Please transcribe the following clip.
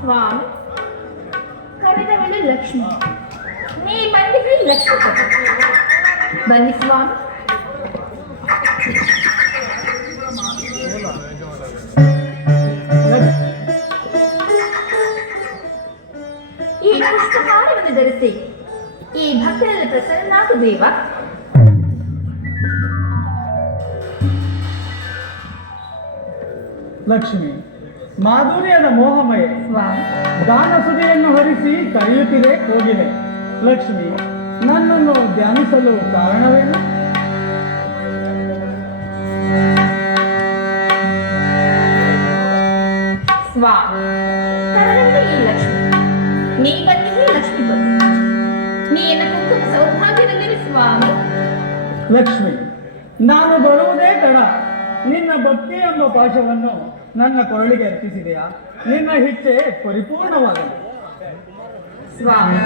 ಸ್ವಾಮಿ ಕರೆದವಳು ಲಕ್ಷ್ಮಿ, ನೀ ಬಂದಿಗೆ ಲಕ್ಷ್ಮಿ ಬನ್ನಿ ಸ್ವಾಮಿ. ಈ ಪುಷ್ಪಹಾರವನ್ನು ಧರಿಸಿ ಈ ಭಕ್ತರಲ್ಲಿ ಪ್ರಸನ್ನಾಗು ದೇವ. ಲಕ್ಷ್ಮಿ ಮಾಧುರ್ಯದ ಮೋಹಮಯ ದಾನ ಸುದೆಯನ್ನು ಹರಿಸಿ ಕರೆಯುತ್ತಿದೆ ಕೋಗಿಲೆ. ಲಕ್ಷ್ಮಿ ನನ್ನನ್ನು ಧ್ಯಾನಿಸಲು ಕಾರಣವೇನು? ಸ್ವಾಮಿ ಕರೆದವಳು ಈ ಲಕ್ಷ್ಮಿ, ನೀ ಬಂದಿಗೆ ಲಕ್ಷ್ಮಿ ಬಂದು ನೀ ಎನ್ನ ಕುಟುಂಬ ಸೌಭಾಗ್ಯದಲ್ಲಿ ಸ್ವಾಮಿ. ಲಕ್ಷ್ಮಿ ನಾನು ಬರುವುದೇ ತಡ. ನಿನ್ನ ಭಕ್ತಿ ಎಂಬ ಪಾಶವನ್ನು ನನ್ನ ಕೊರಳಿಗೆ ಅರ್ಪಿಸಿದೆಯಾ? ನಿನ್ನ ಇಚ್ಛೆ ಪರಿಪೂರ್ಣವಾಗಲಿ ಸ್ವಾಮಿ.